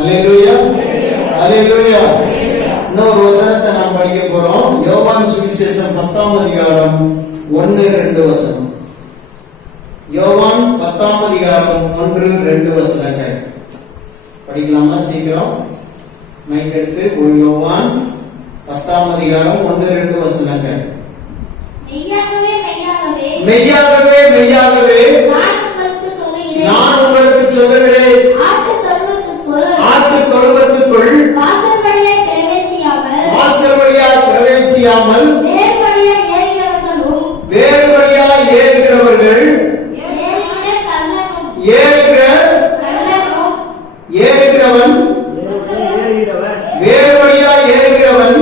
அல்லேலூயா, அல்லேலூயா. இன்னொரு வசனத்தை நாம் படிக்க போறோம். யோவான் சுவிசேஷம் 10ஆம் அதிகாரம் 1-2 வசனம். யோவான் 10ஆம் அதிகாரம் 1-2 வசனங்கள் படிக்கலாமா? சீக்கிரம் மைக் எடுத்து யோவான் 10ஆம் அதிகாரம் 1-2 வசனங்கள். மெய்யாகவே மெய்யாகவே மெய்யாகவே மெய்யாகவே நான் உங்களுக்கு சொல்லுகிறேன், ஆட்டு தொழுவத்துக்குள் வாசல் வழியாய் பிரவேசியாமல் வேறு வழியாய் ஏறுகிறவர்கள் ஏறுகிறவன் வேறு வழியாய் ஏறுகிறவன்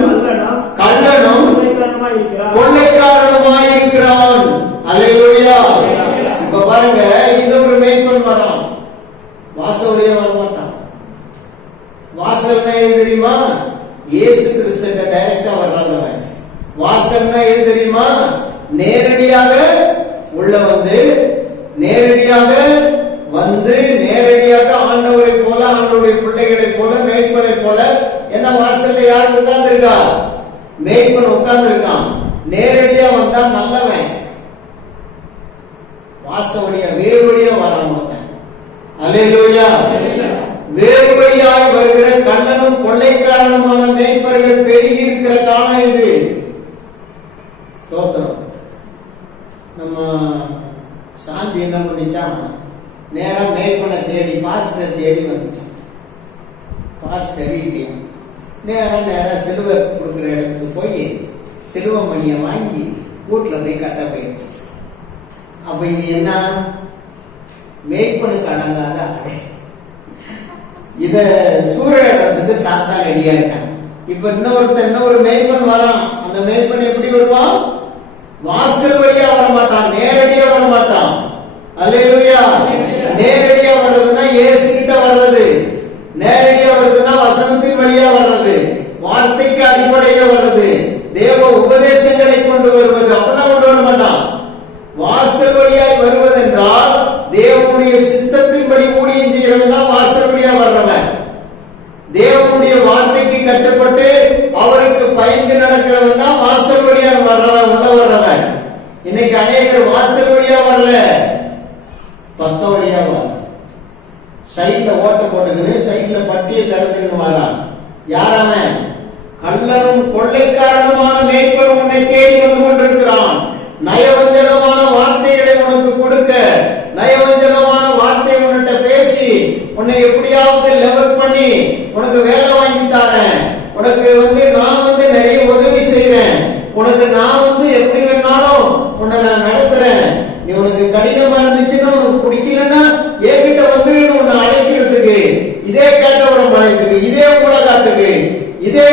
கள்ளனும் கொள்ளைக்காரனுமாய் இருக்கிறான். அல்லேலூயா. இப்ப பாருங்க, இன்னொரு மேய்ப்பன் வரான். வாசல் வழியா வரமாட்டான். வாசல்னா எது தெரியுமா? இயேசு கிறிஸ்துட்ட டைரக்டா வர்றவன். வாசல்னா எது தெரியுமா? நேரடியாக உள்ள வந்து நேரடியாக ஆண்டவரை போல, ஆண்டவருடைய பிள்ளைகளை போல, மேய்ப்பனை போல. என்ன வாசல்ல யார் உட்கார்ந்து இருக்கா? மேய்ப்பன் உட்கார்ந்து இருக்கான். நேரடியா வந்தா நல்லவன். வாசவடியா வேறுபடியா வர மாட்டேன். அல்லேலூயா. வேறுபடியாய் வருகிற கள்ளனும் கொள்ளைக்காரனுமான மேய்ப்பர்கள் பெருகி இருக்கிற காலம் இது. தோத்திரம். நம்ம சாந்தி என்ன பண்ணிச்சான்? நேரா மேய்ப்பனை தேடி பாஸ்டரை தேடி வந்துச்சான். பாஸ்டர் நேரா சிலுவை கொடுக்குற இடத்துக்கு போய் சிலுவை மணியை வாங்கி வீட்டுல போய் கட்ட போயிடுச்சு. அப்ப இது என்ன? மேய்ப்பனுக்கு அடங்காத ஆடை. இத சூறையாடுறதுக்கு சாத்தான் ரெடியா இருக்கான். இப்ப இன்னொரு மேய்ப்பன் வரான். அந்த மேய்ப்பன் எப்படி வருவான்? வாசல் வழியா வர மாட்டான், நேரடியா வர மாட்டான். அல்லேலூயா. நேரடியா வர்றதுன்னா இயேசு கிட்ட வர்றது. நேரடியா வருதுன்னா வசனத்தின் வழியா வர்றது, வார்த்தைக்கு அடிப்படையில வர்றது, தேவ உபதேசங்களை கொண்டு வருவது. அப்படிலாம் கொண்டு வர மாட்டான். வாசல் வழியாய் வருவதென்றால் தேவனுடைய சித்தத்தின்படி ஊழியம் செய்யறவன் தான் வாசல் வழியா வர்றவன். தேவனுடைய வார்த்தைக்கு கட்டுப்பட்டு அவருக்கு பயந்து நடக்கிறவன் தான் வாசல் வழியா வர்றவன், உள்ள வர்றவன். இன்னைக்கு அநேகர் வாசல் வழியா வரல, பக்க வழியா வர. சைட்ல ஓட்ட போட்டுக்கிட்டு சைட்ல பட்டியை திறந்துக்கிட்டு வரான். யாரவன்? கள்ளனும் கொள்ளைக்காரனுமான மேய்ப்பனும் உன்னை தேடி வந்து கொண்டிருக்கிறான். நயவஞ்சகமான வார்த்தைகளை உனக்கு கொடுக்க, நயவஞ்சகமான வார்த்தை உன்னிட்ட பேசி உன்னை எப்படியாவது லெவல் பண்ணி உனக்கு வேலை வாங்கி தரேன், உனக்கு நான் நிறைய உதவி செய்யறேன், உனக்கு நான் எப்படி வேணாலும் உன்னை நான் நடத்துறேன், நீ உனக்கு கடினமா இருந்துச்சுன்னா, உனக்கு பிடிக்கலன்னா என்கிட்ட வந்துருன்னு உன்னை அழைக்கிறதுக்கு, இதே கேட்டவரம் பாளையத்துக்கு, இதே உலகாட்டுக்கு, இதே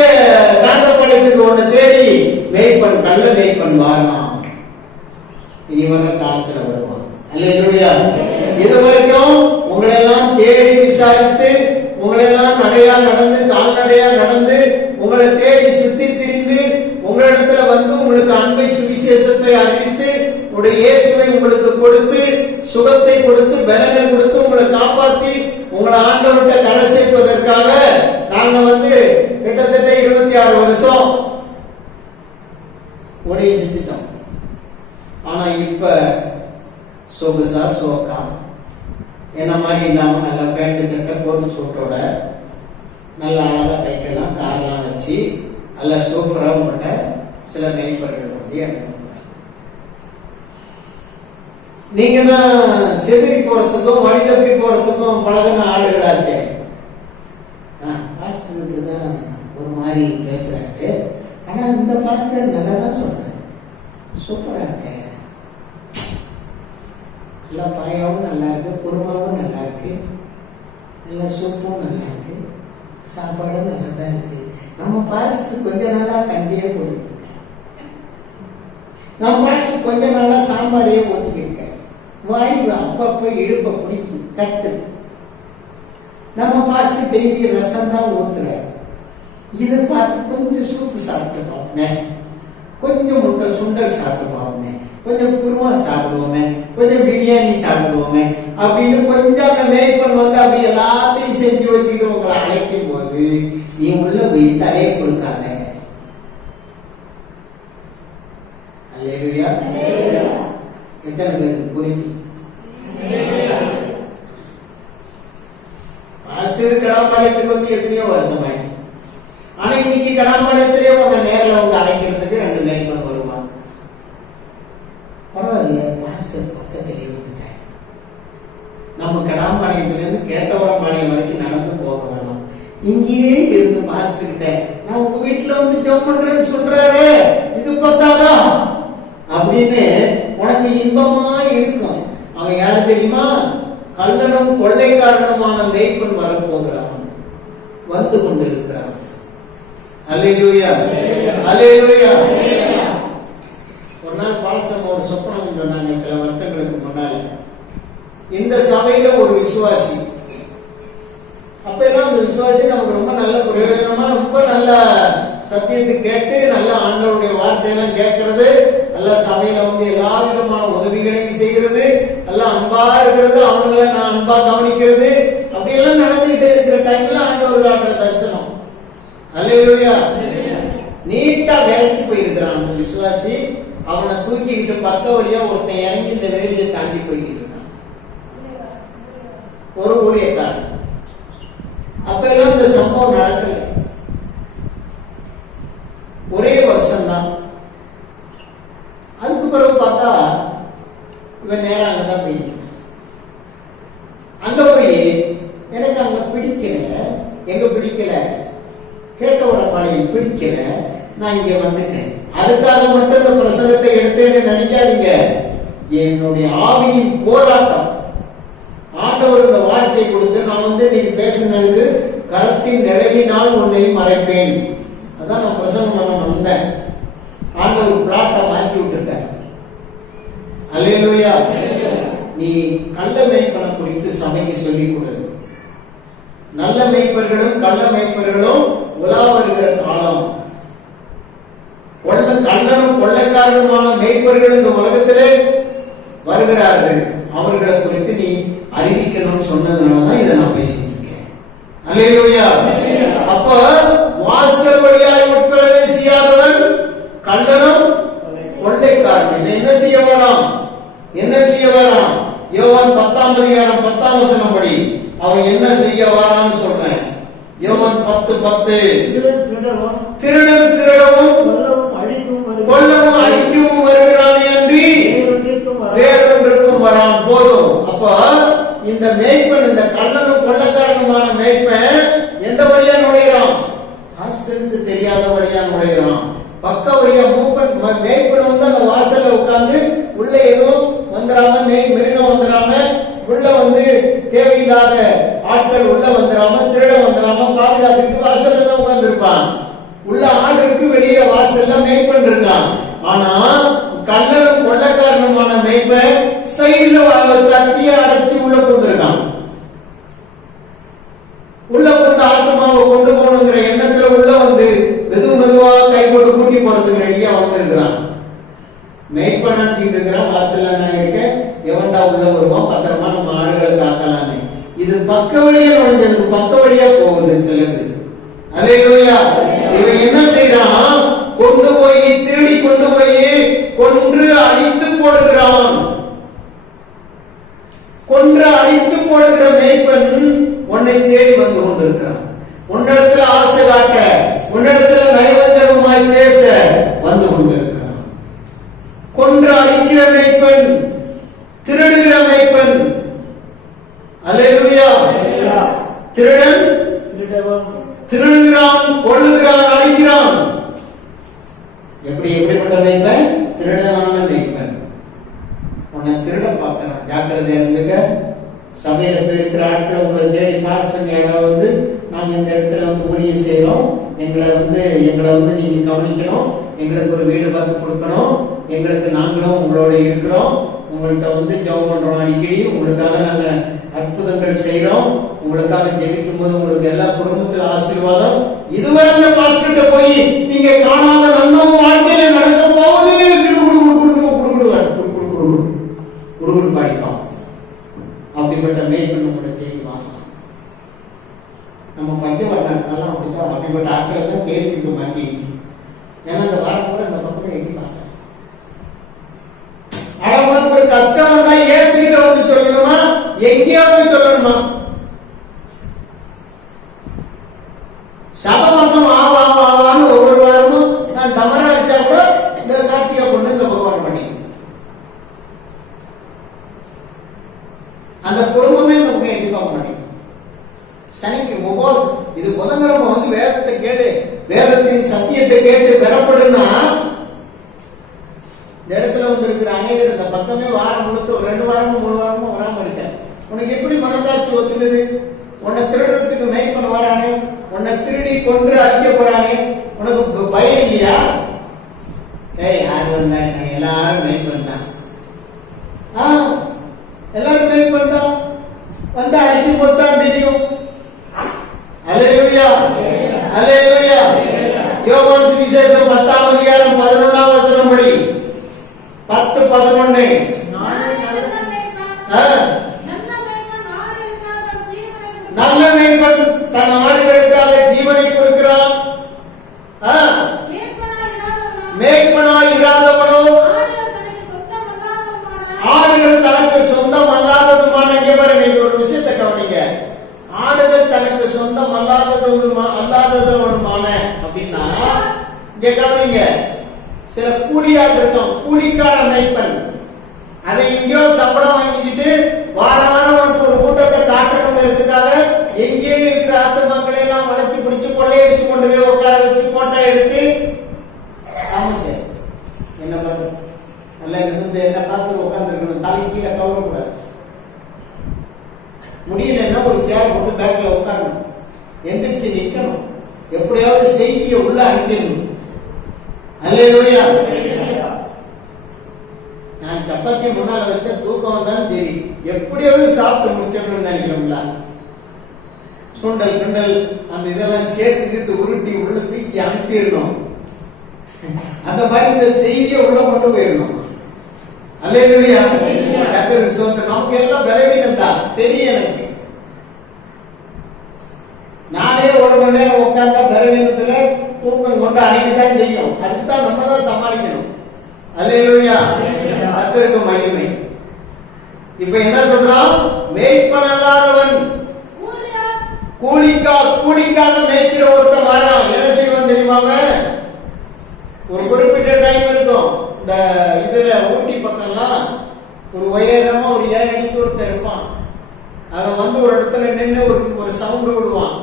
காந்தப்பாளையத்துக்கு உன்னை தேடி மேய்ப்பன், கள்ள மேய்ப்பன் வாரான். இனி வர காலத்துல வருவான். அல்லேலூயா. இதுவரைக்கும் உங்களை எல்லாம் தேடி விசாரித்து, உங்களை எல்லாம் நடையா நடந்து, கால்நடையா நடந்து, உங்களை தேடி சுத்தி திரிந்து, உங்களிடத்துல வந்து உங்களுக்கு அன்பை சுவிசேஷத்தை அறிவித்து, உடைய இயேசுவை உங்களுக்கு கொடுத்து, சுகத்தை கொடுத்து, பலனை கொடுத்து, உங்களை காப்பாத்தி உங்களை ஆண்டவர்கிட்ட கரை சேர்ப்பதற்காக நாங்க கிட்டத்தட்ட 26 வருஷம் ஓடிய செஞ்சுட்டோம். ஆனா இப்ப சொகுசா சோக்கா என்ன மாதிரி இல்லாம நல்ல பேண்ட் சட்டை போட்டு சூட்டோட நல்ல அழகா கைக்கெல்லாம் காரெல்லாம் வச்சு நல்ல சூப்பரா உங்கள்கிட்ட சில மேய்ப்பர்கள் இறங்க. நீங்க தான் செதறி போறதுக்கும் வழி தப்பி போறதுக்கும் பழகின ஆடுகளாச்சே. பாஸ்டர் தான் ஒரு மாதிரி பேசுறாரு. ஆனா இந்த பாஸ்டர் நல்லா தான் சொல்றேன், சூப்பரா இருக்க, எல்லா பாயாவும் நல்லா இருக்கு, குருமாவும் நல்லா இருக்கு, எல்லா சூப்பும் நல்லா இருக்கு, சாப்பாடும் நல்லா தான் இருக்கு. நம்ம பாஸ்டர் கொஞ்ச நாளா கஞ்சியே போட்டு, நம்ம பாஸ்டர் கொஞ்ச நாளா சாம்பாரையே ஊத்திக்கிட்டு, வாய்வு அப்பப்ப இடுப்ப பிடிக்கும் கட்டு. நம்ம பாஸ்டர் டெய்லி ரசம் தான் ஊத்துற. இதை பார்த்து கொஞ்சம் சூப்பு சாப்பிட்டு பார்ப்பேன், கொஞ்சம் முட்டை சுண்டல் சாப்பிட்டு பார்ப்பேன், கொஞ்சம் குருமா சாப்பிடுவோமே, கொஞ்சம் பிரியாணி சாப்பிடுவோமே அப்படின்னு கொஞ்சம் அந்த மேய்ப்பன் அப்படி எல்லாத்தையும் செஞ்சு வச்சுக்கிட்டு உங்களை அழைக்கும் போது நீ உள்ள போய் தலையை கொடுக்காத. அல்லேலூயா. எத்தனை பேருக்கு புரியுது? பாஸ்டர் கடாம்பாளையத்துக்கு வந்து எத்தனையோ வருஷம் ஆயிடுச்சு. ஆனா இன்னைக்கு கடாம்பாளையத்திலேயே உங்க நேரில் வந்து அழைக்கிறதுக்கு 2 மேய்ப்பன் வருவாங்க. பரவாயில்லையா, பாஸ்டர் பக்கத்திலேயே வந்துட்டேன். நம்ம கடாம்பாளையத்திலிருந்து கேட்டவரம்பாளையம் வரைக்கும் நடந்து போக வேணும். இங்கேயே இருந்து பாஸ்டர் கிட்ட நான் உங்க வீட்டுல வந்து ஜெபம் பண்றேன்னு சொல்றாரு, இது பத்தாதா அப்படின்னு உனக்கு இன்பமா இருக்கும். அவன் யாரு தெரியுமா? கள்ளனும் கொள்ளைக்காரனுமான மேய்ப்பன் வரப்போகிறான், வந்து கொண்டிருக்கிறான். அல்லேலூயா, அல்லேலூயா. ஒரு நாள் பால்சம் ஒரு சொப்பனம் சொன்னாங்க சில வருஷங்களுக்கு முன்னால. இந்த சபையில ஒரு விசுவாசி, அப்ப எல்லாம் அந்த விசுவாசி நமக்கு ரொம்ப நல்ல பிரயோஜனமா, ரொம்ப நல்ல சத்தியத்தை கேட்டு நல்ல ஆண்டவருடைய வார்த்தையெல்லாம் கேட்கறது, நல்ல சபையில வந்து எல்லா விதமான உதவிகளையும் செய்கிறது, நல்லா அன்பா இருக்கிறது, அவங்களை நான் அன்பா கவனிக்கிறது, அப்படி எல்லாம் நடந்துகிட்டே இருக்கிற டைம்ல ஆண்டவர் காட்டுற தரிசனம். அல்லேலூயா. நீட்டா விரைச்சு போயிருக்கிறான் அந்த விசுவாசி. அவனை தூக்கிக்கிட்டு பக்க வழியா ஒருத்தன் இறங்கி இந்த வேலையை தாண்டி போய்கிட்டு இருக்கான், ஒரு ஊழியக்காரன். அப்ப எல்லாம் இந்த சம்பவம் நடக்கல, ஒரே வருஷம் தான். அதுக்கு பிறகு பார்த்தா இவன் நேரம் அங்கதான் போயிட்டு அங்க போய் எனக்கு அங்க பிடிக்கல, எங்க பிடிக்கல, கேட்டவரம்பாளையம் பிடிக்கல, நான் இங்க வந்துட்டேன். அதுக்காக மட்டும் இந்த பிரசங்கத்தை எடுத்தேன்னு நினைக்காதீங்க. என்னுடைய ஆவியின் போராட்டம். ஆண்டவர் இந்த வார்த்தை கொடுத்து நான் வந்து நீங்க பேசினது கரத்தின் நிழலினால் உன்னை மறைப்பேன், அதான் நான் பிரசங்கம் பண்ண வந்தேன். ஆண்டவர் பிளாட்டை மாற்றி விட்டுருக்க. அல்லேலூயா. நீ கள்ள மேய்ப்பனை குறித்து சபைக்கு சொல்லிக் கொடு. நல்ல மேய்ப்பர்களும் கள்ள மேய்ப்பர்களும் உலா வருகிற காலம். கள்ளனும் கொள்ளைக்காரனுமான மேய்ப்பர்கள் இந்த உலகத்திலே வருகிறார்கள். அவர்களை குறித்து நீ அறிவிக்கணும்னு சொன்னதுனாலதான் இதை நான் பேசிட்டு இருக்கேன். அல்லேலூயா. அப்ப வாசல் வழியாய் உட்பிரவேசியாதவன் கள்ளனும் கொள்ளைக்காரன். என்ன செய்ய வரான்? என்ன செய்ய வரான்? யோவான் 10ஆம் அதிகாரம் 10ஆம் வசனம் படி அவன் என்ன செய்ய வரான்னு சொல்றேன். யோவான் 10:10 திருடன் திருடவும் கொல்லவும் அழிக்கவும் வருகிறானே அன்றி வேறொன்றுக்கும் வரான். போதும். அப்ப இந்த மேய்ப்பன், இந்த கள்ளனும் கொள்ளக்காரனுமான மேய்ப்பன் எந்த வழியா நுழைகிறான்? ஹாஸ்டலுக்கு தெரியாத வழியா நுழைகிறான். பக்க வழியா மேய்ப்பன் வந்து அந்த வாசல்ல உட்கார்ந்து உள்ள எதுவும் வந்துடாம, மிருகம் வந்துடாம, உள்ள வந்து தேவையில்லாத ஆட்கள் உள்ள வந்துடாம, திருட வந்துடாம பாதுகாத்துட்டு வாசல்ல தான் உட்கார்ந்து இருப்பான். உள்ள ஆடு இருக்கு, வெளியில வாசல்ல மேய்ப்பன் இருக்கான். ஆனா கள்ளனும் கொள்ளக்காரனுமான மேய்ப்பன் சைடுல தத்திய அடைச்சி உள்ள கொண்டிருக்கான். உள்ள கொண்டு ஆத்மாவை கொண்டு போகணுங்கிற எண்ணத்துல உள்ள வந்து மெதுவா கை போட்டு கூட்டி போறதுக்கு ரெடியா வந்திருக்கிறான். மேய்ப்பன் நினைச்சுக்கிட்டு இருக்கிறான், வாசல்ல நான் இருக்கேன், எவன்டா உள்ள வருவான், பத்திரமா நம்ம ஆடுகளை காக்கலான்னு. இது பக்க வழியா நுழைஞ்சது, பக்க வழியா போகுது சிலது. அல்லேலூயா. இவன் என்ன செய்யறான்? கொண்டு போய் திருடி கொண்டு போய் கொன்று அழித்து போடுகிறான். கொன்று அழித்து போடுகிற மேய்ப்பன் உன்னை தேடி வந்து கொண்டிருக்கிறான். உன்னிடத்துல ஆசை காட்ட, உன்னிடத்துல நயவஞ்சகமாய் பேச வந்து கொண்டிருக்கிறான். கொன்று அழிக்கிற மேய்ப்பன், திருடுகிற மேய்ப்பன். அல்லேலூயா. திருடன் திருடுகிறான், கொள்ளுகிறான், அழிக்கிறான். எப்படிப்பட்ட மேய்ப்பன்? திருடனான மேய்ப்பன். உன்னை திருட பார்க்கிறான், ஜாக்கிரதையா இருந்துக்க. சபையில இருக்கிற ஆட்கள் உங்களை தேடி பாஸ்டர் யாராவது வந்து நாங்க இந்த இடத்துல வந்து ஊழியம் செய்யறோம், எங்களை வந்து நீங்க கவனிக்கணும், எங்களுக்கு ஒரு வீடு பார்த்து கொடுக்கணும், எங்களுக்கு நாங்களும் உங்களோட இருக்கிறோம், உங்கள்கிட்ட வந்து ஜெபம் பண்றோம், அடிக்கடி உங்களுக்காக நாங்க அற்புதங்கள் செய்யறோம், உங்களுக்காக ஜெபிக்கும் போது உங்களுக்கு எல்லா குடும்பத்துல ஆசீர்வாதம். இதுவரை அந்த பாஸ்டர்கிட்ட போய் நீங்க காணாத நன்மை வாழ்க்கையில நடக்க போகுது பாடிக்கலாம். அப்படிப்பட்ட மேய்ப்பன் உங்களை தேடி வாங்கலாம். நம்ம பஞ்சம் வரலாம் அப்படித்தான் அப்படிப்பட்ட ஆட்களை தான் கேள்விக்கு மாற்றி. ஏன்னா இந்த வாரம் கூட இந்த பக்கத்தை எண்ணி பார்த்தேன். ஆனா உனக்கு ஒரு கஷ்டம் வந்தா ஏசுகிட்ட வந்து சொல்லணுமா, எங்கேயாவது சொல்லணுமா? சபமந்தம் ஆவான்னு ஒவ்வொரு வாரமும் நான் தமரா அடிச்சா கூட இந்த கார்த்திகை பொண்ணு இந்த பகவான் பண்ணி அந்த குடும்பமே இந்த பக்கம் எட்டி பார்க்க மாட்டேங்க. சனிக்கு உபவாசம், இது புதன்கிழமை வந்து வேதத்தை கேட்டு வேதத்தின் சத்தியத்தை கேட்டு பெறப்படுன்னா இந்த இடத்துல வந்து இருக்கிற அனைவரும் இந்த பக்கமே வாரம் முழுக்க ஒரு 2 வாரமும் 3 வாரமும் வராம இருக்க. உனக்கு எப்படி மனசாட்சி ஒத்துக்குது? உன்னை திருடுறதுக்கு மேக் பண்ண வரானே, உன்னை திருடி கொன்று அழிக்க போறானே, உனக்கு பயம் இல்லையா? யாரு வந்தா எல்லாரும் மேக் பண்ணான், எல்லாரும் மேக் பண்ணான், வந்து அழிக்க போதான் தெரியும். அல்லேலூயா, அல்லேலூயா. யோவான் சுவிசேஷம் 10ஆம் அதிகாரம் 11ஆம் வசனம் படி 10:11. நல்ல மேய்ப்பன் தன் ஆடுகளுக்காக ஜீவனை கொடுக்கிறான். மேய்ப்பனாய் இராதவனோ ஆடுகள் தனக்கு சொந்தம் அல்லாததுமான. இங்க பாருங்க, இங்க ஒரு விஷயத்தை கவனிங்க. ஆடுகள் தனக்கு சொந்தம் அல்லாததுமான அப்படின்னா இங்க கவனிங்க. சில கூலியாள் இருக்கும், கூலிக்கார மேய்ப்பன். அதை எங்கேயோ சம்பளம் வாங்கிக்கிட்டு வாரம் வாரம் உனக்கு ஒரு கூட்டத்தை காட்டணுங்கிறதுக்காக எங்கேயோ இருக்கிற ஆத்துமாக்களை எல்லாம் வளைச்சு பிடிச்சு கொள்ளையடிச்சு கொண்டு போய் உட்கார வச்சு போட்டோ எடுத்து என்ன பண்ண நல்லா இருந்து என்ன பார்த்து உட்கார்ந்து இருக்கணும். தலை கீழே கவரக்கூடாது. முடியலன்னா ஒரு சேர் போட்டு பேக்ல உட்காரணும், எந்திரிச்சு நிக்கணும், எப்படியாவது செய்தியை உள்ள அனுப்பிடணும். அல்லேலூயா. நான் சப்பாத்தி முன்னால வச்ச தூக்கம் வந்தாலும் தெரியும், எப்படியாவது சாப்பிட்டு முடிச்சிடணும்னு நினைக்கிறோம்ல. சுண்டல் கிண்டல் அந்த இதெல்லாம் சேர்த்து உருட்டி உள்ள தூக்கி அனுப்பிடணும். அந்த மாதிரி இந்த செய்தியை உள்ள கொண்டு போயிடணும். அல்லேலூயா. கர்த்தருக்கு ஸ்தோத்திரம். நமக்கு எல்லாம் பலவீனம் தான் தெரியும். எனக்கு நானே 1 மணி நேரம் உட்கார்ந்தா பலவீனத்துல தூக்கம் கொண்டு அடைக்கத்தான் செய்யும். அதுக்கு தான் நம்ம தான் சமாளிக்கணும். அல்லேலூயா. கர்த்தருக்கு மகிமை. இப்ப என்ன சொல்றான்? மேய்ப்பன் அல்லாதவன் கூலிக்காக மேய்க்கிற ஒருத்தன் வரான். என்ன செய்வான் தெரியுமாங்க? ஒரு குறிப்பிட்ட டைம் இருக்கும். இந்த இதுல ஊட்டி பக்கம்லாம் ஒரு உயரமா ஒரு 7 அடிக்கு ஒருத்தர் இருப்பான். அவன் வந்து ஒரு இடத்துல நின்று ஒரு சவுண்ட் விடுவான்.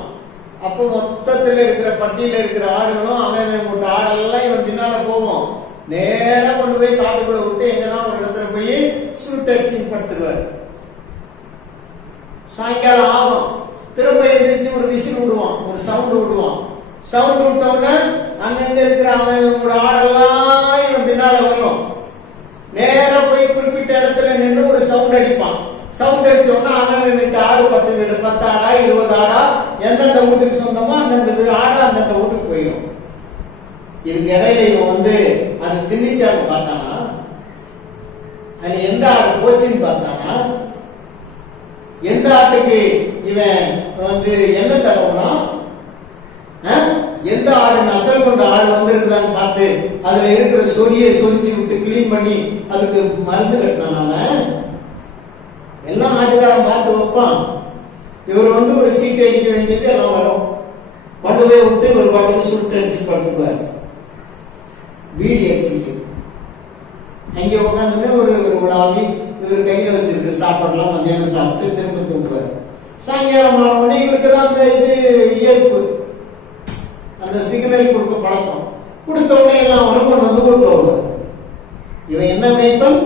அப்போ மொத்தத்துல இருக்கிற பட்டியல இருக்கிற ஆடுகளும் அவன் மூட்ட ஆடெல்லாம் இவன் பின்னால போவோம். நேரா கொண்டு போய் காட்டுக்குள்ள விட்டு எங்கன்னா ஒரு இடத்துல போய் சுட்டடிச்சு படுத்துருவாரு. சாயங்காலம் ஆகும், திரும்ப எந்திரிச்சு ஒரு விசில் விடுவான், ஒரு சவுண்ட் விடுவான். சவுண்ட் விட்டோம்னா அங்கங்க இருக்கிற அவனோட ஆடெல்லாம் இவன் பின்னால வரும். நேரா போய் குறிப்பிட்ட இடத்துல நின்று ஒரு சவுண்ட் அடிப்பான். சவுண்ட் அடிச்சோம்னா அவன் வீட்டு ஆடு 10 வீடு, 10 ஆடா 20 ஆடா எந்தெந்த வீட்டுக்கு சொந்தமோ அந்தந்த ஆடா அந்தந்த வீட்டுக்கு போயிடும். இதுக்கு இடையில இவன் வந்து அது திணிச்சாங்க பார்த்தானா, அது எந்த ஆடு போச்சுன்னு பார்த்தானா, எந்த ஆட்டுக்கு இவன் வந்து என்ன தடவுனா, எந்த ஆடு நசல் கொண்ட ஆடு வந்திருக்குதான்னு பார்த்து அதுல இருக்கிற சொரியை சொரிஞ்சு விட்டு கிளீன் பண்ணி அதுக்கு மருந்து கட்டினான். அவன் எல்லாம் ஆட்டுக்காரன் பார்த்து வைப்பான். இவர் வந்து ஒரு சீட்டு அடிக்க வேண்டியது எல்லாம் வரும், கொண்டு போய் விட்டு ஒரு பாட்டுக்கு சுட்டு அடிச்சு படுத்துக்குவார். வீடி அடிச்சுக்கிட்டு அங்கே உட்காந்துன்னு ஒரு உலாவி இவர் கையில வச்சிருக்கு சாப்பாடுலாம் மத்தியானம் சாப்பிட்டு திரும்ப தூக்குவார். சாயங்காலம் ஆன உடனே இவருக்கு தான் அந்த இது இயல்பு, அந்த சிக்னல் கொடுக்க பழக்கம். கொடுத்த உடனே எல்லாம் வருமானம் வந்து கொண்டு வருவார். இவன் என்ன மேய்ப்பன்?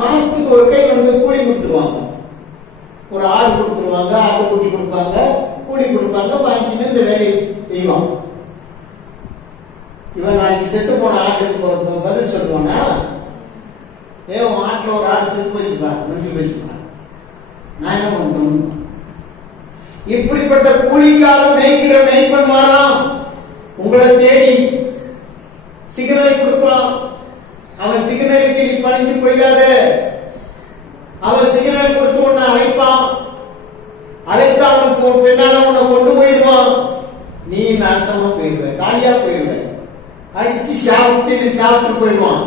மாசத்துக்கு ஒரு கை வந்து கூலி கொடுத்துருவாங்க. ஒரு ஆடு கொடுத்துருவாங்க, ஆட்டுக்குட்டி கொடுப்பாங்க, கூலி கொடுப்பாங்க, வாங்கிட்டு இந்த வேலையை செய்வான். இவன் நாளைக்கு செத்து போன ஆட்டுக்கு பதில் சொல்லுவானா, உன் ஆட்டுல ஒரு ஆடு செத்து போச்சுப்பா, முடிஞ்சு போச்சுப்பா, நான் என்ன பண்ணணும்? இப்படிப்பட்ட கூலிக்காக மேய்க்கிற மேய்ப்பன் மாறான் உங்களை தேடி சிக்னல் கொடுப்பான். அவன் சிக்னலுக்கு நீ பணிஞ்சு போயிடாத. அவன் சிக்னல் கொடுத்து உன்னை அழைப்பான். அழைத்து அவன் பின்னால உன்னை கொண்டு போயிடுவான். நீ நாசமா போயிடுவ, காலியா போயிடுவ. அடிச்சு சாப்பிட்டு போயிடுவான்.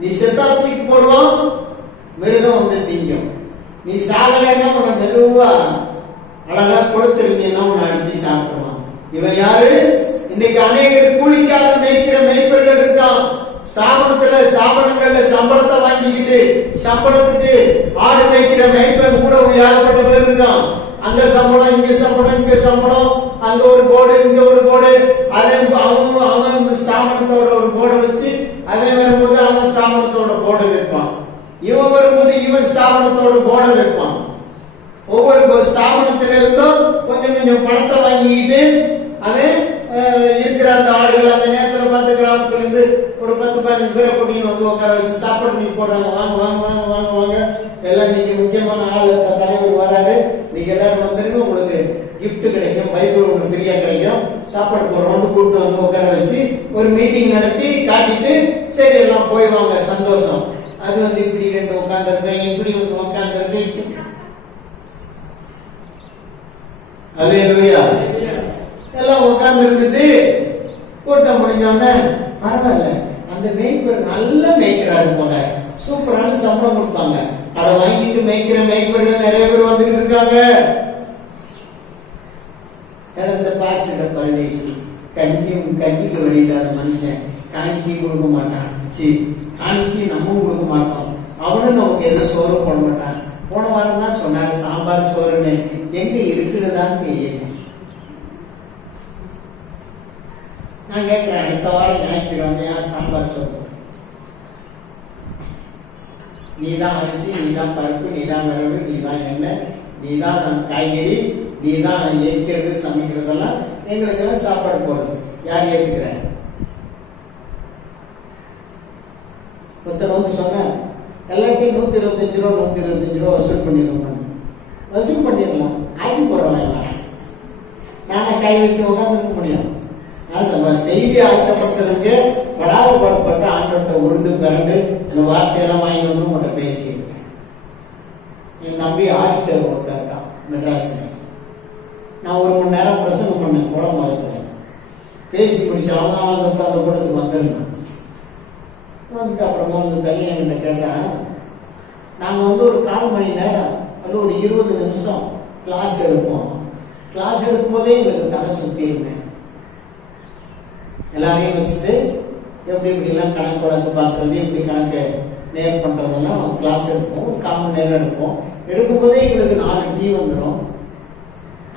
நீ செத்தா தூக்கி போடுவான், மிருகம் வந்து திங்கும். நீ சாகலைன்னா உன்னை மெதுவா அழகா கொடுத்திருந்தீங்கன்னா உன்னை அடிச்சு சாப்பிடுவான். இவன் யாரு? இன்னைக்கு அநேகர் கூலிக்காக மேய்க்கிற மேய்ப்பர்கள் இருக்கான். ஸ்தாபனங்கள்ல சம்பளத்தை வாங்கிக்கிட்டு சம்பளத்துக்கு ஆடு மேய்க்கிற மேய்ப்பன் கூட ஏகப்பட்ட பேர் இருக்கான். அங்க சம்பளம், இங்க சம்பளம், இங்க சம்பளம், அங்க ஒரு போர்டு, இங்க ஒரு போர்டு. அவன் ஸ்தாபனத்தோட ஒரு போர்டை வச்சு அவன் வரும்போது அவன் ஸ்தாபனத்தோட போர்டை வைப்பான். இவன் வரும்போது இவன் ஸ்தாபனத்தோட போர்டை வைப்பான். ஒவ்வொரு ஸ்தாபனத்திலிருந்தும் கொஞ்சம் கொஞ்சம் பணத்தை வாங்கிக்கிட்டு அவன் இருக்கிற அந்த ஆடுகள் அந்த நேரத்தில் பார்த்து கிராமத்துல இருந்து ஒரு 10-15 பேரை கூட்டின்னு வந்து உட்கார வச்சு சாப்பாடு நீ போடுறாங்க, வாங்க வாங்க வாங்க வாங்க வாங்க எல்லாம். நீங்க முக்கியமான ஆள் தலைவர் வராரு, நீங்க எல்லாரும் வந்துருங்க, உங்களுக்கு கிஃப்ட் கிடைக்கும், பைபிள் உங்களுக்கு ஃப்ரீயா கிடைக்கும், சாப்பாடு போடுறோம் கூப்பிட்டு வந்து உட்கார வச்சு ஒரு மீட்டிங் நடத்தி காட்டிட்டு சரி எல்லாம் போய் வாங்க, சந்தோஷம். அது வந்து இப்படி 2 உட்கார்ந்துருக்கேன், இப்படி உட்கார்ந்துருக்கேன். அல்லேலூயா. எல்லாம் உட்கார்ந்து இருந்துட்டு கூட்டம் முடிஞ்சோடனே பரவாயில்ல, அந்த மேய்ப்பர் நல்ல மேய்க்கிறாரு போல, சூப்பரான சம்பளம் கொடுப்பாங்க. அதை வாங்கிட்டு மேய்க்கிற மேய்ப்பர்கள் நிறைய பேர் வந்துட்டு இருக்காங்க. இந்த பாஸ்டர் பரதேசி கஞ்சிக்கு வழியில்லாத மனுஷன், காணிக்கையும் கொடுக்க மாட்டான், காணிக்கையும் நம்மவும் கொடுக்க மாட்டோம், அவனும் நமக்கு எதோ சோறு போட மாட்டான். போன வாரம் தான் சொன்னாரு சாம்பார் சோறுன்னு, எங்க இருக்குதுதான் தெரியல. நான் கேட்கிறேன், அடுத்த வாரம் ஞாயிற்றுக்கிழமை யார் சாம்பார் சோறு? நீதான் அரிசி, நீதான் பருப்பு, நீதான் வரவு, நீதான் எண்ணெய், நீதான் காய்கறி, நீதான் ஏற்கிறது சமைக்கிறதெல்லாம், எங்களுக்கெல்லாம் சாப்பாடு போடுறது. யார் ஏற்றுக்கிற? ஒருத்தர் வந்து சொன்ன எல்லாத்தையும் 125 ரூபா 125 ரூபா வசூல் பண்ணிடுவோம். வசூல் பண்ணிடலாம், ஆக்கி போடுறவங்க நானே கை வைக்க உட்காந்துருக்க முடியும். செய்தி ஆயத்தப்படுத்துறதுக்கு படாத பாடுபட்டு ஆண்டோட்ட உருண்டு பிறண்டு இந்த வார்த்தையெல்லாம் வாங்கி வந்து உங்கள்கிட்ட பேசிக்கிட்டு என் தம்பி ஆடிட்டர் ஒருத்தர் இருக்கான் மெட்ராஸ்ல. நான் 1 மணி நேரம் பிரசங்கம் பண்ணேன் கோலமாலத்துல. பேசி முடிச்சு அவன் அந்த கூடத்துக்கு வந்துருந்தான். வந்துட்டு அப்புறமா வந்து தனியாக என்கிட்ட கேட்டேன், நாங்கள் வந்து ஒரு 1/4 மணி நேரம் அது ஒரு 20 நிமிஷம் கிளாஸ் எடுப்போம். கிளாஸ் எடுக்கும் போதே எங்களுக்கு தலை சுற்றி இருந்தேன். எல்லாரையும் வச்சுட்டு எப்படி இப்படிலாம் கணக்கு வழக்கு பார்க்கறது, எப்படி கணக்கு நேர் பண்றதெல்லாம் கிளாஸ் எடுப்போம். 1/4 மணி நேரம் எடுப்போம். எடுக்கும்போதே எங்களுக்கு 4 டீ வந்துடும்,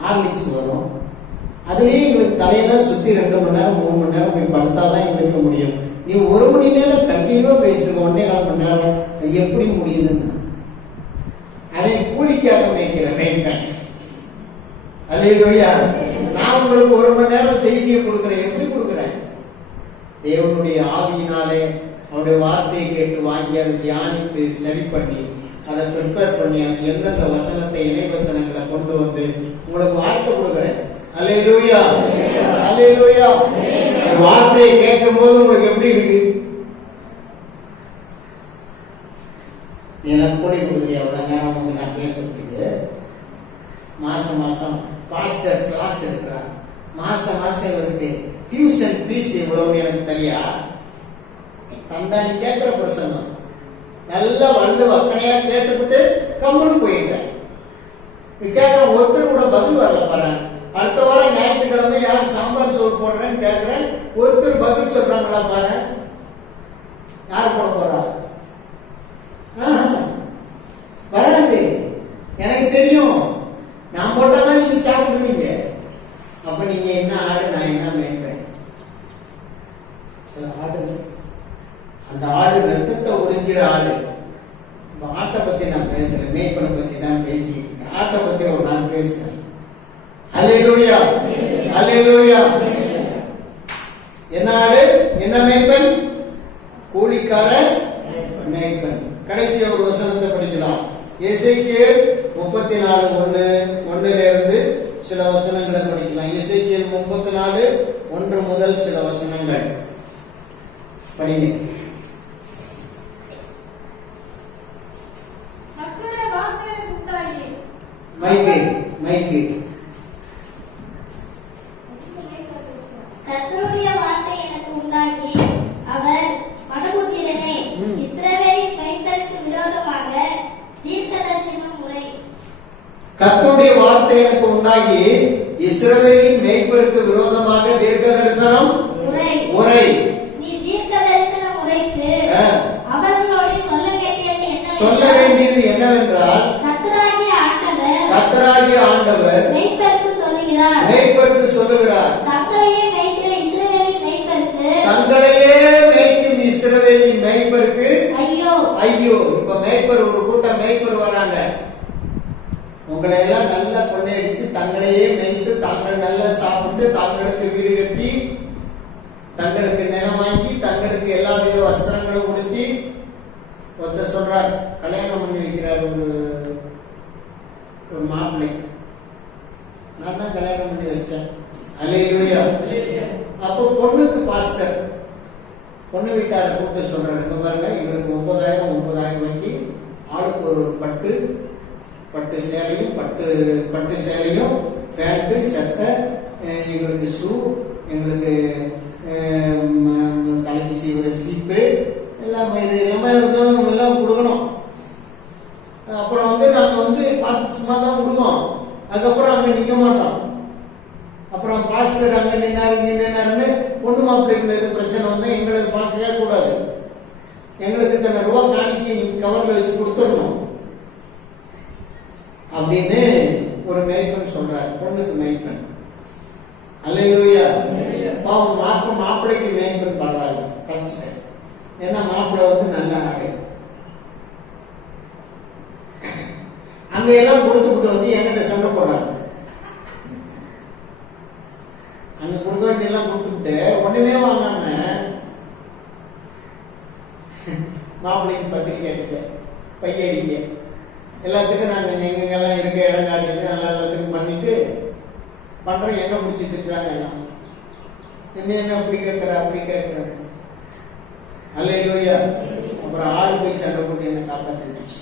ஹார்லிக்ஸ் வரும். அதுலேயே எங்களுக்கு தலையெல்லாம் சுற்றி 2 மணி நேரம் 3 மணி நேரம் போய் படுத்தாதான் எங்களுக்கு முடியும். நீ 1 மணி நேரம் கண்டினியூவா பேசிருக்க, 1.25 மணி நேரம் எப்படி முடியுதுன்னு. அவன் கூலிக்காக மேய்க்கிற மேய்ப்பேன். அல்லேலூயா. நான் உங்களுக்கு 1 மணி நேரம் செய்தியை கொடுக்குறேன். எப்படி கொடுக்குறேன்? தேவனுடைய ஆவியினாலே அவருடைய வார்த்தையை கேட்டு வாங்கி அதை தியானித்து சரி பண்ணி அதை ப்ரிப்பேர் பண்ணி அது எந்தெந்த வசனத்தை இணை வசனங்களை கொண்டு வந்து உங்களுக்கு வார்த்தை கொடுக்குறேன். அல்லேலூயா அல்லேலூயா. வார்த்தையை கேட்கும் போது உங்களுக்கு எப்படி இருக்கு? எனக்கு கூடி கொடுக்குறியா அவ்வளவு நேரம் உங்களுக்கு நான் பேசுறதுக்கு? மாசம் பாஸ்டர் கிளாஸ் எடுக்கிறார், மாசம் இவருக்கு டியூஷன் ஃபீஸ் எவ்வளவுன்னு எனக்கு தெரியா? தந்தானி கேட்கிற பிரசங்கம் நல்லா வந்து வக்கனையா கேட்டுக்கிட்டு கம்முன்னு போயிடுறேன். கேட்கிற ஒருத்தர் கூட பதில் வரல பாரு. அடுத்த வாரம் ஞாயிற்றுக்கிழமை யார் சாம்பார் சோறு போடுறேன்னு கேட்கிறேன், ஒருத்தர் பதில் சொல்றாங்களா பாரு. யார் போட போறா? வராது. எனக்கு தெரியும், நான் போட்டாதான் நீங்க சாப்பிடுவீங்க. அப்ப நீங்க என்ன ஆடு, நான் என்ன மேய்ப்பேன்? சில ஆடு, அந்த ஆடு ரத்தத்தை உறிஞ்சிற ஆடு. ஆட்டை பத்தி நான் பேசுறேன், மேய்ப்பனை பத்தி தான் பேசிக்கிட்டு ஆட்டை பத்தி ஒரு நாள் பேசுறேன். அல்லேலூயா அல்லேலூயா. என்ன ஆடு, என்ன மேய்ப்பன்? கூலிக்கார மேய்ப்பன். கடைசி ஒரு வசனத்தை படிக்கலாம். எசேக்கியேல் 34:1 சில வசனங்களை படிக்கலாம். எசேக்கியேல் 34:1 முதல் சில வசனங்கள் படிங்க. மைக்கு இஸ்ரவேலின் மேய்ப்பருக்கு விரோதமாக தீர்க்க தரிசனம் உரை. நீ தீர்க்க தரிசனம் உரைத்து அவர்களோடு சொல்ல வேண்டியது என்னவென்றால் கர்த்தராகிய ஆண்டவர் மேய்ப்பருக்கு சொல்லுகிறார். தங்களையே மேய்க்கும் இஸ்ரவேலின் மேய்ப்பருக்கு ஐயோ. இப்ப மேய்ப்பர் ஒரு கூட்டம் மேய்ப்பர் வராங்க. உங்களை எல்லாம் நல்லா கொள்ளையடிச்சு தங்களையே மேய்த்து தாங்கள் நல்லா சாப்பிட்டு தங்களுக்கு வீடு கட்டி தங்களுக்கு நிலம் வாங்கி தங்களுக்கு எல்லா வித வஸ்திரங்களும் உடுத்தி ஒருத்தர் சொல்றார், கல்யாணம் பண்ணி வைக்கிறார் ஒரு மாப்பிள்ளைக்கு. நான் தான் கல்யாணம் பண்ணி வச்சேன். அல்லேலூயா. அப்போ பொண்ணுக்கு பாஸ்டர் பொண்ணு வீட்டார கூப்பிட்டு சொல்றாரு, இங்க பாருங்க, இவருக்கு 9,000 வாங்கி ஆளுக்கு ஒரு பட்டு சேலையும் பேண்ட் சட்டை, எங்களுக்கு ஷூ, எங்களுக்கு தலைக்கு சீவிர சீப்பு எல்லாம் கொடுக்கணும். அப்புறம் நாங்க பார்த்து சும்மா தான் கொடுவோம். அதுக்கப்புறம் அங்க நிக்க மாட்டோம். அப்புறம் பாஸ்டர் அங்க நின்னாருன்னு பொண்ணு மாப்பிள்ளைக்கு பிரச்சனை எங்களுக்கு பார்க்கவே கூடாது. எங்களுக்கு இத்தனை ரூபா காணிக்கை கவர்ல வச்சு கொடுத்துடணும் அப்படின்னு ஒரு மேய்ப்பன் சொல்றாரு, பொண்ணுக்கு மேய்ப்பன். அல்லேலூயா. பாவம் மாப்பிள்ளைக்கு மேய்ப்பன் பரவாயில்ல, தப்பிச்சிட்டேன். ஏன்னா மாப்பிள்ளை நல்ல ஆடை. அங்க எல்லாம் கொடுத்துட்டு என்கிட்ட சண்டை போடுறாங்க. அங்க கொடுக்க வேண்டிய எல்லாம் கொடுத்துட்டு ஒண்ணுமே வாங்காம மாப்பிள்ளைக்கு பத்திரிக்கை அடிக்க, பையடிக்க, எல்லாத்துக்கும் நாங்க எங்கெங்கெல்லாம் இருக்க இடம் காட்டிட்டு நல்லா எல்லாத்துக்கும் பண்ணிட்டு பண்றோம். எங்க பிடிச்சி திட்டுறாங்க எல்லாம். என்ன அப்படி கேட்கிற. அல்லேலூயா. அப்புறம் ஆடு போய் சண்டை போட்டு என்ன காப்பாத்திடுச்சு.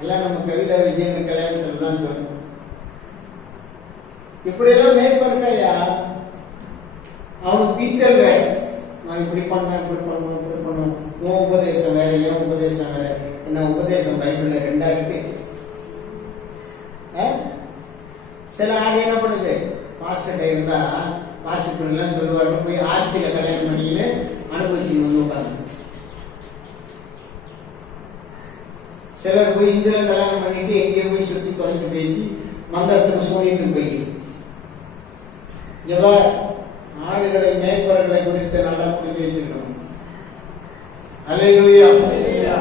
எல்லாம் நம்ம கவிதா விஜயன் கல்யாணத்துல தான் சொல்லணும். இப்படி எல்லாம் மேற்பருக்கையா அவனுக்கு பீத்தல் வேற. நான் இப்படி பண்ணேன் உன் உபதேசம் வேற, என் உபதேசம் வேற. என்ன உபதேசம் பைபிள்ல 2 இருக்கு. சில ஆடு என்ன பண்ணுது, பாஸ்டர் இருந்தா பாஸ்டர் எல்லாம் சொல்லுவாரு, போய் ஆட்சியில கல்யாணம் பண்ணின்னு அனுபவிச்சு உட்காந்து. சிலர் போய் இந்திர கல்யாணம் பண்ணிட்டு எங்கேயோ போய் சுத்தி தொலைஞ்சு போயிடுச்சு, மந்திரத்துக்கு சூனியத்துக்கு போயிட்டு. ஆடுகளை மேய்ப்பர்களை குறித்து நல்லா புரிஞ்சு வச்சிருக்கணும். அல்லேலூயா.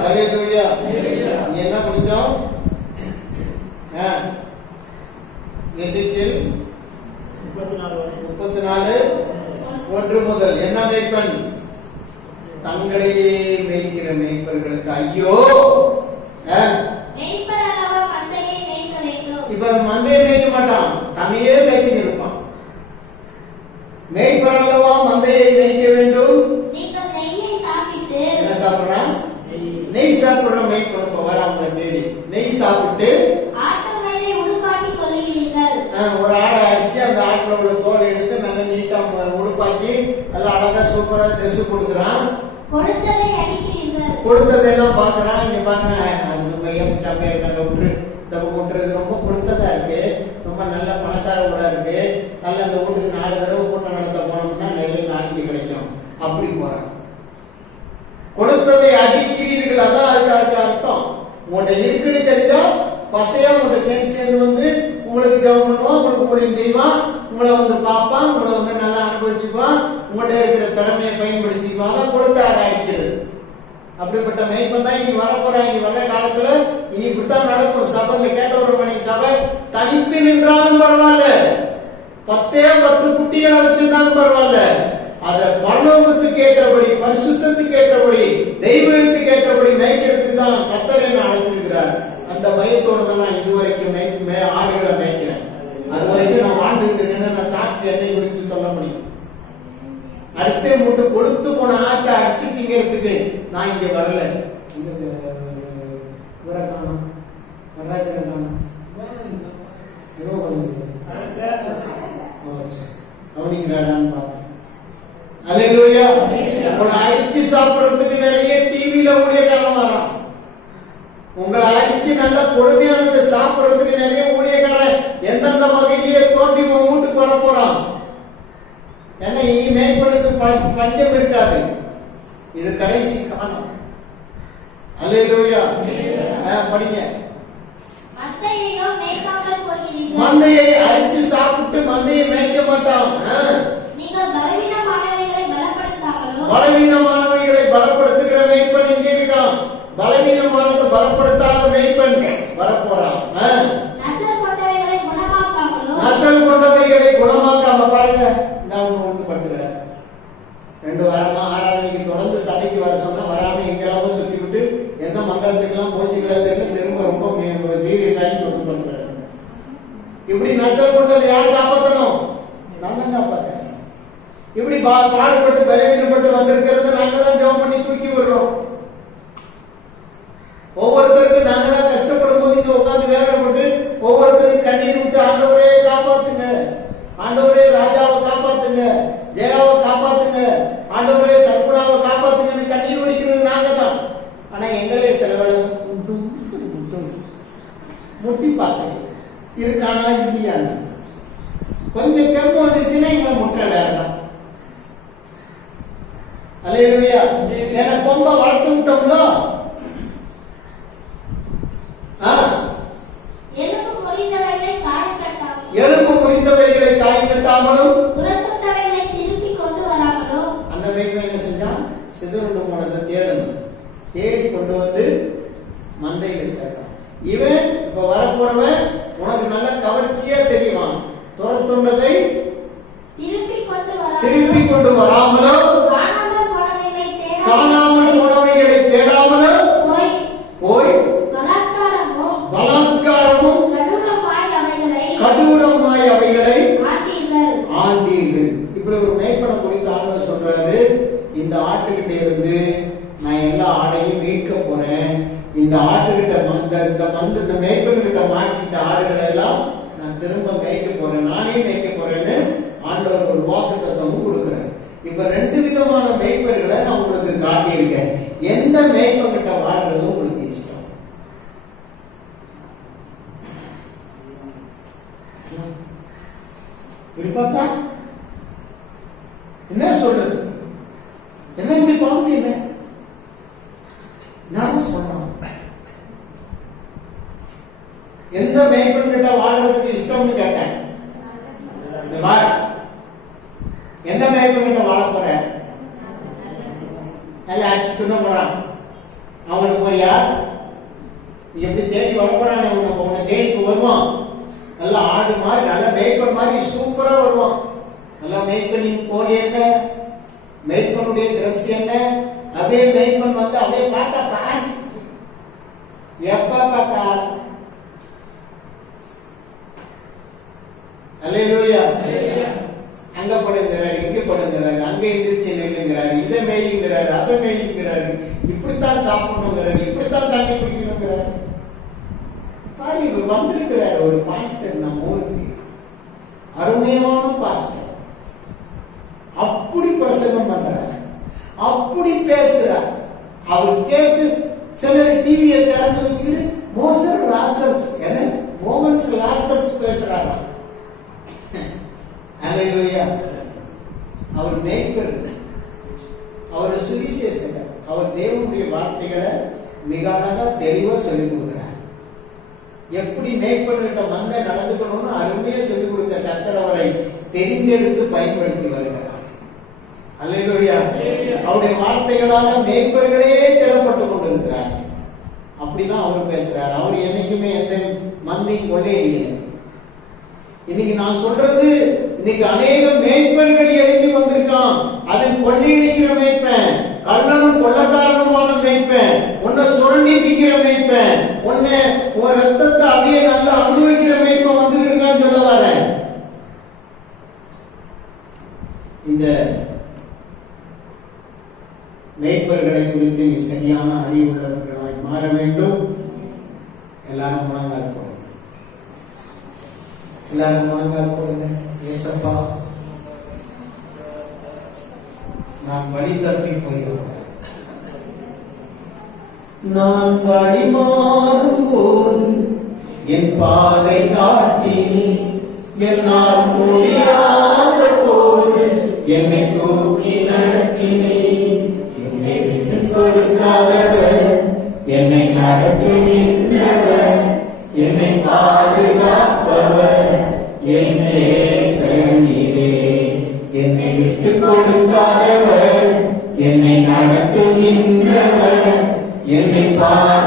அல்லேலூயா. நீ என்ன புரிஞ்சோம்? எசேக்கியேல் 34:1 முதல் என்ன மேய்ப்பன்? தங்களையே மேய்க்கிற மேய்ப்பர்களுக்கு ஐயோ. இப்ப மந்தையை மேய்க்க மாட்டான், தன்னையே மேய்ச்சிட்டு இருப்பான். மேய்ப்பன் அல்லவா மந்தையை மேய்க்க வேண்டும். என்ன சாப்பிடுறான்? நெய் சாப்பிடுற மேய்ப்பன் வராம தேடி நெய் சாப்பிட்டு ஒரு ஆடை அடிச்சு அந்த ஆட்டுல உள்ள தோலை எடுத்து நல்லா நீட்டா உடுப்பாக்கி நல்லா அழகா சூப்பரா ட்ரெஸ் கொடுக்குறான். கொடுத்ததெல்லாம் பாக்குறான். இங்க பாக்குறேன் அது சும்மையும் சமையா இருக்கு, அதை விட்டுறது ரொம்ப கொடுத்ததா இருக்கு, ரொம்ப நல்ல பணக்கார கூட இருக்கு, நல்ல அந்த வீட்டுக்கு 4 தடவை கூட்டம் நடத்த போனோம்னா நிறைய காணிக்கை கிடைக்கும். அப்படி போறான். கொடுத்ததை அடிக்கிறீர்கள், அதான் அதுக்கு அர்த்தம். உங்கள்கிட்ட இருக்குன்னு தெரிஞ்சா பசையா உங்கள்கிட்ட சேர்ந்து உங்களுக்கு ஜெபம் பண்ணுவான், உங்களுக்கு ஊழியம் செய்வான், உங்களை பார்ப்பான், உங்களை நல்லா அனுபவிச்சுப்பான், உங்கள்கிட்ட இருக்கிற திறமையை பயன்படுத்திக்குவான். அதான் கொடுத்த ஆடை அடிக்கிறது. அப்படிப்பட்ட மேய்ப்பன் தான் இனி வரப்போறான். இனி வர்ற காலத்துல இனி இப்படித்தான் நடக்கும். சபையில கேட்ட ஒரு மணி சபை தனித்து நின்றாலும் பரவாயில்ல, 10 குட்டிகளை வச்சிருந்தாலும் பரவாயில்ல, அத பரலோகத்துக்கு ஏற்றபடி, பரிசுத்தத்துக்கு ஏற்றபடி, தெய்வத்துக்கு ஏற்றபடி மேய்க்கிறதுக்கு தான் கர்த்தர் என்ன அழைச்சிருக்கிறார். அந்த பயத்தோடு தான் நான் இதுவரைக்கும் ஆடுகளை மேய்க்கிறேன். அது வரைக்கும் நான் வாழ்ந்துருக்கேன்னு நான் சாட்சி என்னை குறித்து சொல்ல முடியும். அடுத்த மூட்டு கொடுத்து போன ஆட்டை அடிச்சு திங்கிறதுக்கு நான் இங்க வரல. கவனிக்கிறாடான்னு பார்த்தேன். அல்லேலூயா. உங்களை அடிச்சு சாப்பிடுறதுக்கு நிறைய டிவியில ஊழியக்காரன் வரான். உங்களை அடிச்சு அடிச்சு நல்ல கொடுமையானதை சாப்பிடுறதுக்கு நிறைய ஊழியக்காரன் எந்தெந்த வகையிலேயே தோண்டி உன் வீட்டுக்கு வர போறான். ஏன்னா இனி மேய்ப்பனுக்கு பஞ்சம் இருக்காது. இது கடைசி காலம். அல்லேலூயா. படிங்க. மந்தையை அடிச்சு சாப்பிட்டு மந்தையை மேய்க்க மாட்டான். பலவீனமானவைகளை பலப்படுத்துகிற மேய்ப்பன் இங்கே இருக்கான். பலவீனமானதை பலப்படுத்தாத மேய்ப்பன் வரப்போறான். நசல் கொண்டவைகளை குணமாக்காம பாருங்க. நான் ஒன்று படுத்துக்கிறேன். 2 வாரமா ஆராதனைக்கு தொடர்ந்து சபைக்கு வர சொன்னா வராம எங்கெல்லாமோ சுத்தி விட்டு எந்த மந்திரத்துக்கெல்லாம் போச்சுங்களா தெரியல, திரும்ப ரொம்ப சீரியஸ் ஆகி கொண்டு படுத்துக்கிறேன். இப்படி நசல் கொண்டதை யார் காப்பாற்றணும்? நான் தான் காப்பாற்றேன். இப்படி பாடுபட்டு பலவீனப்பட்டு வந்திருக்கிறது நாங்க தான் ஜெபம் பண்ணி தூக்கி விடுறோம். ஒவ்வொருத்தருக்கும் நாங்க தான் கஷ்டப்படும் போது இங்க உட்காந்து வேதனைப்பட்டு ஒவ்வொருத்தரும் கண்ணீர் விட்டு ஆண்டவரே காப்பாத்துங்க, ஆண்டவரே ராஜாவை காப்பாத்துங்க, ஜெயாவை காப்பாத்துங்க, ஆண்டவரே சர்க்குணாவை காப்பாத்துங்கன்னு கண்ணீர் வடிக்கிறது நாங்க தான். ஆனா எங்களே செலவழ முட்டி பார்க்க இருக்கானா இல்லையான்னு கொஞ்சம் கெம்பு வந்துச்சுன்னா எங்களை முற்ற வேறதான். அல்லேலூயா. ஏன்னா கொம்ப வளர்த்து விட்டோம்ல. எலும்பு முறிந்தவைகளை காயம் கட்டாமலும் அந்த மேய்ப்பன் என்ன செஞ்சான்? சிதறுண்டு போனதை தேடணும், தேடி கொண்டு வந்து மந்தையில சேர்த்தான். இவன் இப்ப வரப்போறவன் உனக்கு நல்ல கவர்ச்சியா தெரியுமா? துரத்துண்டதை திருப்பி கொண்டு வராமலோ காணாமல் போனவைகளை தேடாமலோ போய் பலாத்காரமும் கடூரமாய் அவைகளை ஆண்டீர்கள். இப்படி ஒரு மேய்ப்பனை குறித்து ஆண்டவர் சொல்றாரு, இந்த ஆட்டுக்கிட்ட இருந்து நான் எல்லா ஆடையும் மீட்க போறேன். இந்த ஆட்டுக்கிட்ட இந்த மேய்ப்பன் கிட்ட மாட்டிக்கிட்ட ஆடுகளை எல்லாம் நான் திரும்ப மேய்க்க போறேன், நானே மேய்க்க போறேன்னு ஆண்டவர் ஒரு வாக்குத்தத்தமும் கொடுக்கிறார். இப்ப 2 விதமான மேய்ப்பர்களை நான் உங்களுக்கு காட்டியிருக்கேன். எந்த மேய்ப்பன் கிட்ட வாழ்றதும் உங்களுக்கு இஷ்டம். பார்த்தா என்ன சொல்றது? என்ன இப்படி பாருங்க, என்ன நானும் சொன்னோம். எந்த மேய்ப்பன் கிட்ட வாழ்றதுக்கு இஷ்டம்னு கேட்டேன். எந்த மேய்ப்பன் கிட்ட வாழ போற? நல்லா அடிச்சுட்டு போறான். அவனுக்கு போறியா? எப்படி தேடி வர போறான்? உன்னை தேடிக்கு வருவான். நல்லா ஆடு மாதிரி நல்ல மேய்ப்பன் மாதிரி சூப்பரா வருவான். நல்லா மேய்ப்பனின் கோல் என்ன, மேய்ப்பனுடைய டிரெஸ் என்ன, அப்படியே மேய்ப்பன் வந்து அப்படியே பார்த்தா காசு எப்ப பார்த்தா. அல்லேலூயா. அங்க படுங்கிறாரு, இங்க படுங்கிறாரு, அங்க எந்திரிச்சு நெல்லுங்கிறாரு, இதை மேய்ங்கிறாரு, அதை மேய்ங்கிறாரு, இப்படித்தான் சாப்பிடணுங்கிறாரு, இப்படித்தான் தண்ணி குடிக்கணுங்கிறாரு. பாரு, இவர் வந்திருக்கிறாரு ஒரு பாஸ்டர் நம்ம ஊருக்கு, அருமையான பாஸ்டர். அப்படி பிரசங்கம் பண்றாரு, அப்படி பேசுறார். அவர் கேட்டு சிலர் டிவியை திறந்து வச்சுக்கிட்டு மோசர் ராசர்ஸ் என்ன மோகன்ஸ் ராசர்ஸ் பேசுறாங்க. அல்லேலூயா. அவர் மேய்ப்பர், அவர் சுவிசேஷகர், அவர் தேவனுடைய வார்த்தைகளை மிக அழகா தெளிவா சொல்லிக் கொடுக்கிறார். எப்படி மேய்ப்பன்கிட்ட மந்தை நடந்துக்கணும்னு அருமையா சொல்லிக் கொடுத்த கர்த்தர் அவரை தெரிந்தெடுத்து பயன்படுத்தி வருகிறார். அல்லேலூயா. அவருடைய வார்த்தைகளால மேய்ப்பர்களே திடப்பட்டு கொண்டிருக்கிறார். அப்படிதான் அவர் பேசுறார். அவர் என்னைக்குமே எந்த மந்தையும் கொள்ளையடிக்கல. இன்னைக்கு நான் சொல்றது, இன்னைக்கு அநேக மேய்ப்பர்கள் எழுப்பி வந்திருக்கான். அவன் கொள்ளையடிக்கிற மேய்ப்பன், கள்ளனும் கொள்ளக்காரனுமான மேய்ப்பன், உன்னை சுரண்டி திக்கிற மேய்ப்பன், உன்னை ஒரு ரத்தத்தை அப்படியே நல்லா அனுபவிக்கிற மேய்ப்பன் வந்து இருக்கான்னு சொல்ல வர. இந்த மேய்ப்பர்களை குறித்து சரியான அறிவுள்ளவர்களாய் மாற வேண்டும். எல்லாரும் முழங்கால் போடுங்க. எல்லாரும் முழங்கால் போடுங்க. ஏசப்பா, நான் வழி தப்பி போயிருந்தேன். நான் வழி மாறும் என் பாதை காட்டினி என்னால் முடியாத போது என்னை தூக்கி நடத்தினி என்னை விட்டுக் கொடுக்காதவர் என்னை நடத்தி நின்றவர் என்னை பாதுகாப்பவர் என் நேசனீரே என்னை விட்டுக் கொடுக்காதவர் என்னை நடத்தி நின்றவர் என்னை பாதுகாப்பவர்